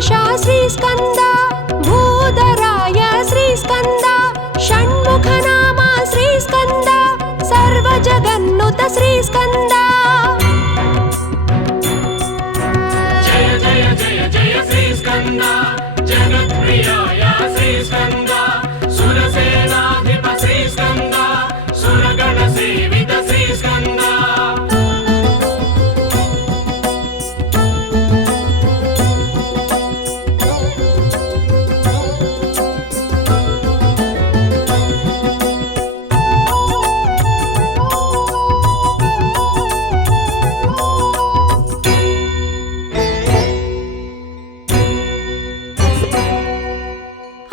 गणेशा श्रीस्कन्द भूधराय श्रीस्कन्द षण्मुखनामा श्रीस्कन्द सर्वजगन्नुत श्रीस्कन्द जय जय जय जय श्रीस्कन्द जगत्प्रियाय श्रीस्कन्द सुरसेनाधिप श्रीस्कन्द सुरगणसेवित श्रीस्कन्द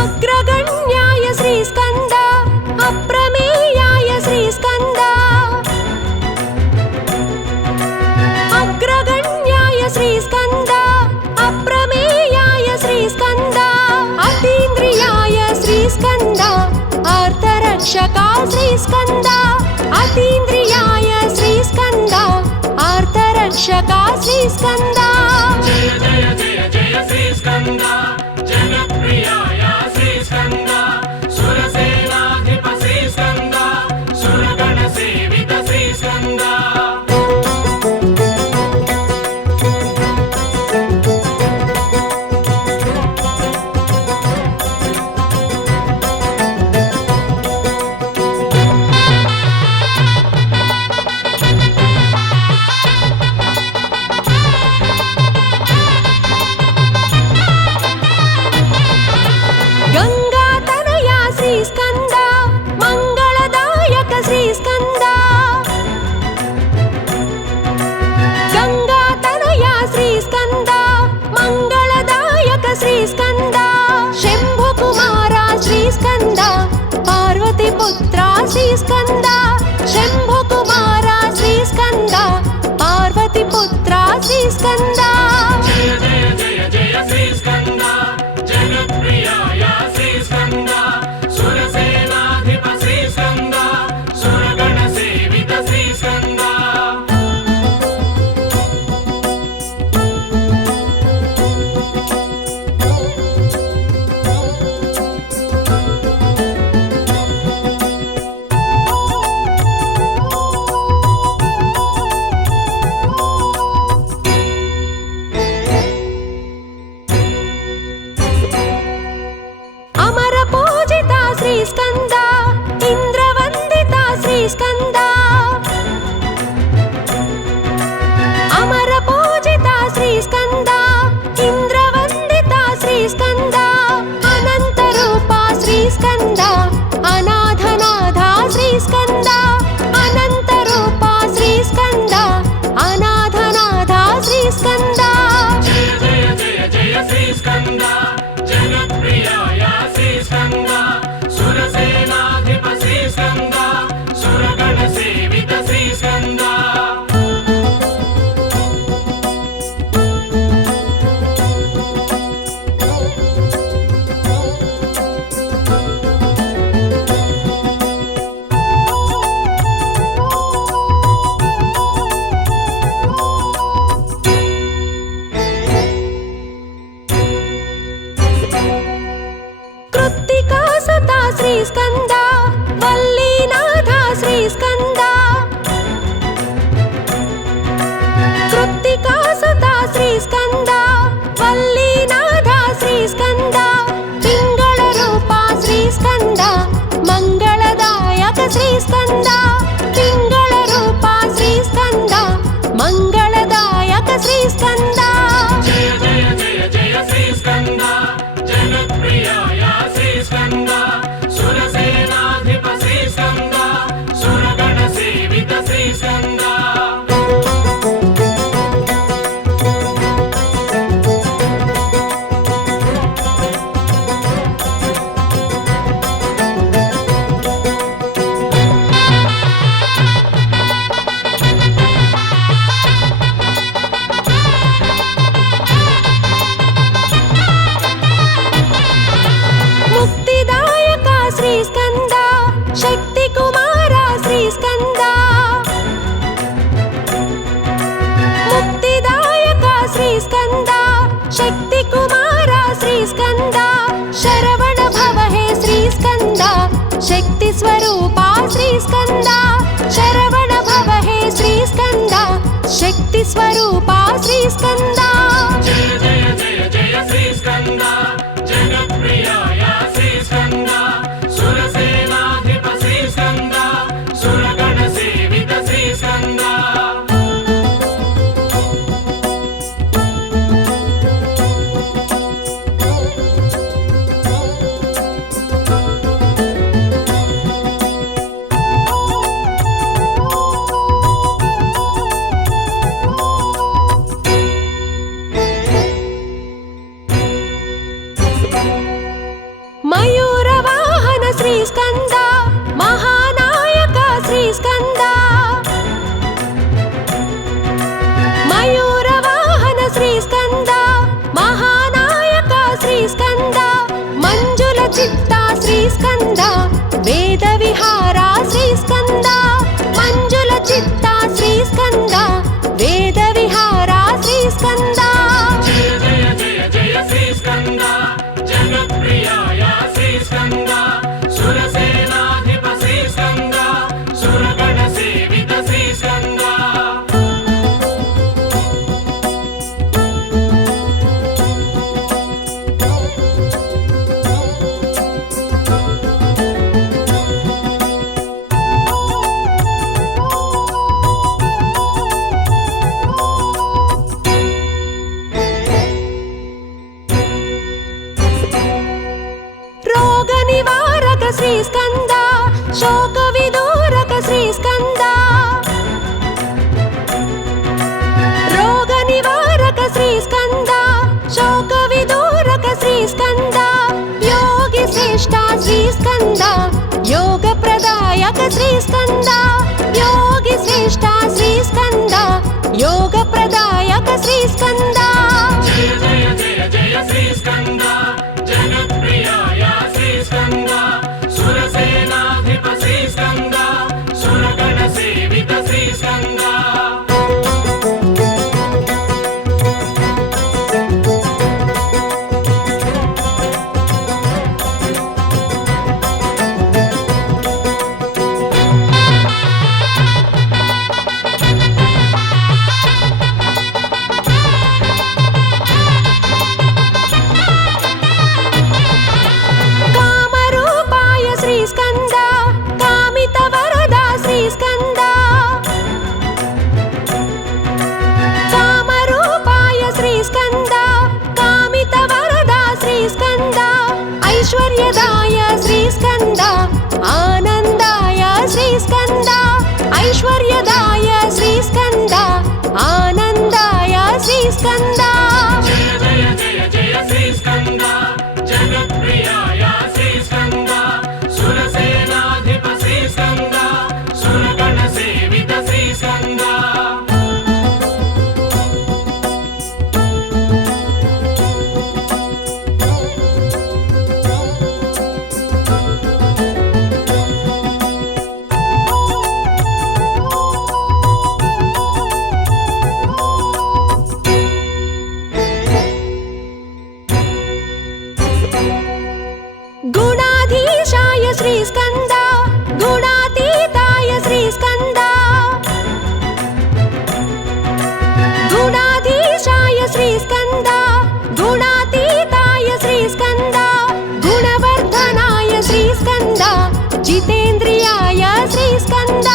अग्रगण्याय श्रीस्कन्द अप्रमेयाय श्रीस्कन्द अग्रगण्याय श्रीस्कन्द अप्रमेयाय श्रीस्कन्द अतीन्द्रियाय श्रीस्कन्द आर्तरक्षका श्रीस्कन्द अतीन्द्रियाय श्रीस्कन्द आर्तरक्षका श्रीस्कन्द जय जय जय जय श्रीस्कन्द जगत्प्रियाय श्रीस्कन्द सुरसेनाधिप श्रीस्कन्द सुरगणसेवित श्रीस्कन्द गंगातनया श्रीस्कन्द मंगलदायक श्रीस्कन्द गंगातनया श्रीस्कन्द मंगलदायक श्रीस्कन्द शम्भुकुमारा श्रीस्कन्द पार्वतीपुत्रा श्रीस्कन्द शम्भुकुमारा श्रीस्कन्द पार्वतीपुत्रा श्रीस्कन्द जय जय जय जय श्रीस्कन्द जगत्प्रियाय श्रीस्कन्द सुरसेनाधिप श्रीस्कन्द सुरगणसेवित श्रीस्कन्द अमर पूजिता श्रीस्कन्द इन्द्रवन्दिता श्रीस्कन्द अमर पूजिता श्रीस्कन्द इन्द्रवन्दिता श्रीस्कन्द अनन्तरूपा श्रीस्कन्द अनाथनाथा श्रीस्कन्द अनन्तरूपा श्रीस्कन्द अनाथनाथा श्रीस्कन्द जय जय जय जय श्रीस्कन्द जगत्प्रियाय श्रीस्कन्द सुरसेनाधिप श्रीस्कन्द सुरगणसेवित श्रीस्कन्द कृत्तिका सुता श्रीस्कन्द वल्लीनाथा श्रीस्कन्द कृत्तिका सुता श्रीस्कन्द वल्लीनाथा श्रीस्कन्द पिङ्गळरूपा श्रीस्कन्द मङ्गलदायक श्रीस्कन्द पिङ्गळरूपा श्रीस्कन्द मङ्गलदायक श्रीस्कन्द जय जय जय जय श्रीस्कन्द जगत्प्रियाय श्रीस्कन्द सुरसेनाधिप श्रीस्कन्द सुरगणसेवित श्रीस्कन्द स्वरूपा श्रीस्कन्दा जय जय जय जय श्रीस्कन्द जगत्प्रियाय श्रीस्कन्द सुरसेनाधिप श्रीस्कन्द सुरगणसेवित श्रीस्कन्द मयूरवाहन श्रीस्कन्द महानायक श्रीस्कन्द मयूरवाहन श्रीस्कन्द महानायक श्रीस्कन्द मञ्जुलचित्ता श्रीस्कन्द वेदविहारा श्रीस्कन्द मञ्जुलचित्ता श्रीस्कन्द वेदविहारा श्रीस्कन्द जय जय जय जय श्रीस्कन्द जगत्प्रियाय श्रीस्कन्द सुरसेनाधिप श्रीस्कन्द सुरगणसेवित श्रीस्कन्द रोगनिवारक श्रीस्कन्द शोकविदूरक श्रीस्कन्द रोगनिवारक श्रीस्कन्द शोकविदूरक श्रीस्कन्द योगिश्रेष्ठा श्रीस्कन्द योगप्रदायक श्रीस्कन्द योगिश्रेष्ठा श्रीस्कन्द योगप्रदायक श्रीस्कन्द जय जय जय जय श्रीस्कन्द जगत्प्रियाय श्रीस्कन्द सुरसेनाधिप श्रीस्कन्द सुरगणसेवित श्रीस्कन्द कामरूपाय श्रीस्कन्द कामितवरदा श्रीस्कन्द कामरूपाय श्रीस्कन्द कामितवरदा श्रीस्कन्द ऐश्वर्यदाय श्रीस्कन्द आनन्दाय श्रीस्कन्द ऐश्वर्यदाय श्रीस्कन्द आनन्दाय श्रीस्कन्द जय जय जय जय श्रीस्कन्द जगत्प्रियाय श्रीस्कन्द सुरसेनाधिप श्रीस्कन्द सुरगणसेवित श्रीस्कन्द गुणाधीशाय श्रीस्कन्द गुणातीताय श्रीस्कन्द गुणाधीशाय श्रीस्कन्द गुणातीताय श्रीस्कन्द गुणवर्धनाय श्रीस्कन्द जितेन्द्रियाय श्रीस्कन्द